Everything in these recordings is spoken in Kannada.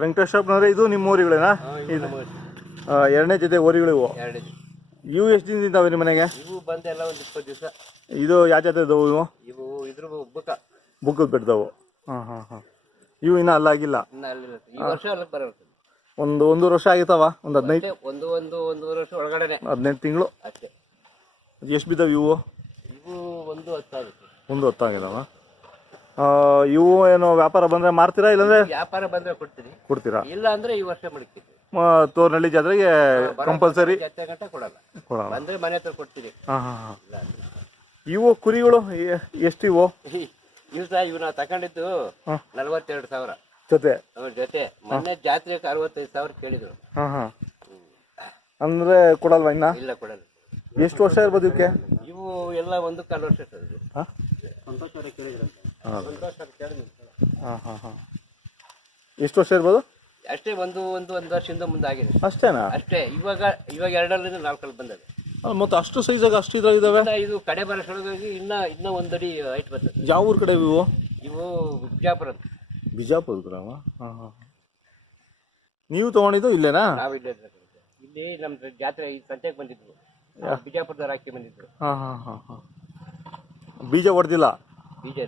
ವೆಂಕಟೇಶ್ವರಪ್ಪನವ್ರೆ, ಇದು ನಿಮ್ಮ ಊರುಗಳೇನಾ? ಇದು ಎರಡನೇ ಜೊತೆ ಊರುಗಳು ಇವು. ಇವು ಎಷ್ಟು ದಿನದಿಂದ ಇದ್ದಾವೆ ನಿಮ್ಮ ಮನೆಗೆ? ಇವು ಬಂದೆಲ್ಲ ಒಂದು 20 ದಿವಸ. ಇದು ಯಾವ ಜಾತಿ ಇದಾವೆ ಇವು? ಇವು ಇದ್ರ ಬುಕ್ಕದ ಬಿಡ್ತಾವು. ಇವು ಇನ್ನೂ ಅಲ್ಲಾಗಿಲ್ಲ. ಈ ವರ್ಷ ಅಲ್ಲ ಬರುತ್ತೆ. ಒಂದೂವರೆ ವರ್ಷ ಆಗಿತ್ತಾವ? ಒಂದು 15 ಒಂದೂವರೆ ವರ್ಷ ಒಳಗಡೆ 15 ತಿಂಗಳು ಅಷ್ಟೇ. ಎಷ್ಟು ಬಿದ್ದಾವೆ ಇವು? ಇವು 10 ಆಗುತ್ತೆ. 10 ಆಗಿದಾವ. ಇವು ಏನು ವ್ಯಾಪಾರ ಬಂದರೆ ಮಾರ್ತೀರಾ, ಇಲ್ಲಾಂದ್ರೆ? ವ್ಯಾಪಾರ ಬಂದರೆ ಕೊಡ್ತೀರಾ, ಇಲ್ಲ ಅಂದ್ರೆ ಈ ವರ್ಷ ಮಡಗ್ತೀವಿ. ತೋರ್ನಹಳ್ಳಿ ಜಾತ್ರೆಗೆ ಕಂಪಲ್ಸರಿ ಗಂಟ ಕೊಡಲ್ಲ, ಬಂದ್ರೆ ಮನೆ ಹತ್ರ ಕೊಡ್ತೀವಿ. ಇವು ಕುರಿಗಳು ಎಷ್ಟು ಇವು? ಇವು ಸಹ ಇವು ನಾವು ತಗೊಂಡಿದ್ದು 42,000 ಜೊತೆ. ಮೊನ್ನೆ ಜಾತ್ರೆಗೆ 65,000 ಕೇಳಿದ್ರು. ಅಂದ್ರೆ ಕೊಡಲ್ವಾ ಇನ್ನ? ಇಲ್ಲ, ಕೊಡಲ್ಲ. ಎಷ್ಟು ವರ್ಷ ಇರ್ಬೋದು ಇವಕ್ಕೆ? ಇವು ಎಲ್ಲ 1.25 ವರ್ಷ ಎಷ್ಟು ವರ್ಷ ಇರ್ಬೋದು? ಅಷ್ಟೇ, ಒಂದು ವರ್ಷದಿಂದ ಮುಂದೆ ಆಗಿದೆ. ಅಷ್ಟೇನಾ? ಅಷ್ಟೇ. ಇವಾಗ 2ರಿಂದ 4 ಬಂದದೆ. ಮತ್ತೆ ಅಷ್ಟು ಸೈಜಾಗ ಅಷ್ಟು ಇದಾವೆ. ಇದು ಕಡೆ ಬರೋಷ್ಟೊಳಗಾಗಿ ಇನ್ನ 1 ಅಡಿ ಹೈಟ್ ಬರ್ತದೆ. ಯಾವ ಊರ್ ಕಡೆ ಇವು? ಇವು ಬಿಜಾಪುರ. ಬಿಜಾಪುರ. ನೀವು ತಗೊಂಡಿದ್ದು ಇಲ್ಲೇನಾ? ನಾವು ಇಲ್ಲಿ ನಮ್ ಜಾತ್ರೆ ಸಂತೆಗೆ ಬಂದಿದ್ರು, ಬಿಜಾಪುರದವ್ರು ಹಾಕಿ ಬಂದಿದ್ರು. ಬೀಜ ಹೊಡೆದಿಲ್ಲ? ಬೀಜ.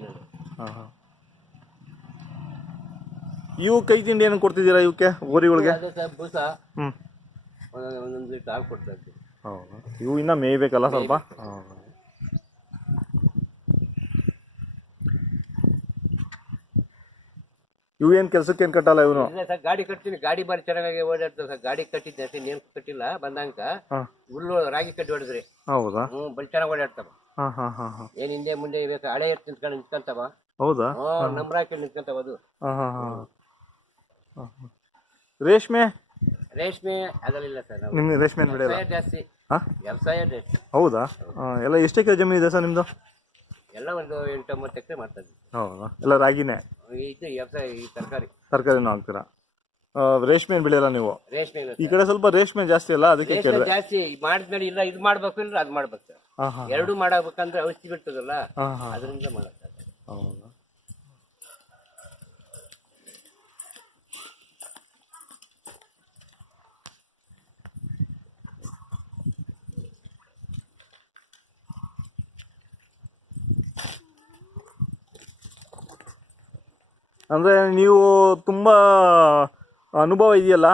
ಇವು ಕೈ ತಿಂಡಿ ಏನು ಕೊಡ್ತಿದ್ದೀರಾ ಇವಕ್ಕೆ, ಊರಿಗಳಿಗೆ? ಬೂಸ ಒಂದೊಂದು ಲೀಟರ್ ಹಾಲು ಕೊಡ್ತಾ ಇದ್ದೀವಿ. ಇವು ಇನ್ನ ಮೇಯ್ಬೇಕಲ್ಲ ಸ್ವಲ್ಪ. ಇವು ಏನು ಕೆಲಸಕ್ಕೆ ಏನು ಕಟ್ಟಲ್ಲ ಇವನು? ಗಾಡಿ ಕಟ್ತೀನಿ, ಗಾಡಿ ಬಾರಿ ಚೆನ್ನಾಗಿ ಓಡಾಡ್ತದೆ ಸರ್. ಗಾಡಿ ಕಟ್ಟಿದ್ದೆ ಅಷ್ಟೇ, ನೇನು ಕಟ್ಟಿಲ್ಲ. ಬಂದಂಕ ಹುಲ್ಲು ರಾಗಿ ಕಟ್ಟಿ ಹೊಡೆದ್ರಿ. ಹೌದಾ? ಬಲ್ ಚೆನ್ನಾಗಿ ಓಡಾಡ್ತಾವ. ಏನ್ ಹಿಂದೆ ಮುಂದೆ ಬೇಕು, ಹಳೆ ಎತ್ತು ನಿಂತ್ಕೊಂತಾವ. ಹೌದಾ? ನಂಬರ್ ಹಾಕಿ ನಿಂತ್ಕೊಂತಾವ. ಅದು ರೇಷ್ಮೆ ಅದರಲ್ಲಿಲ್ಲ ಸರ್. ನಿಮ್ಗೆ ರೇಷ್ಮೆ ಜಾಸ್ತಿ ವ್ಯವಸಾಯ ಜಾಸ್ತಿ. ಹೌದಾ? ಎಲ್ಲ ಎಷ್ಟು ಎಕರೆ ಜಮೀನು ಇದೆ ಸರ್ ನಿಮ್ದು? ಎಲ್ಲ ಒಂದು 8-9 ಎಕರೆ ಮಾಡ್ತಾ ಇದ್ವಿ. ಹೌದಾ? ಎಲ್ಲ ರಾಗಿನೇ? ಇದು ವ್ಯವಸಾಯ, ತರಕಾರಿನೂ ಹಾಕ್ತೀರಾ? ರೇಷ್ಮೆ ಏನು ಬೆಳೆಯಲ್ಲ ನೀವು? ರೇಷ್ಮೆ ಈ ಕಡೆ ಸ್ವಲ್ಪ ರೇಷ್ಮೆ ಜಾಸ್ತಿ ಅಲ್ಲ, ಅದಕ್ಕೆ ಜಾಸ್ತಿ ಮಾಡಿದ್ಮೇಲೆ ಇಲ್ಲ ಇದು ಮಾಡ್ಬೇಕು, ಇಲ್ಲ ಅದು ಮಾಡ್ಬೇಕು ಸರ್. ಎರಡು ಮಾಡಬೇಕಂದ್ರೆ ಔಷಧಿ ಬಿಡ್ತದಲ್ಲ, ಅದರಿಂದ ಮಾಡಕ್. ಹೌದಾ? ಅಂದರೆ ನೀವು ತುಂಬ ಅನುಭವ ಇದೆಯಲ್ಲ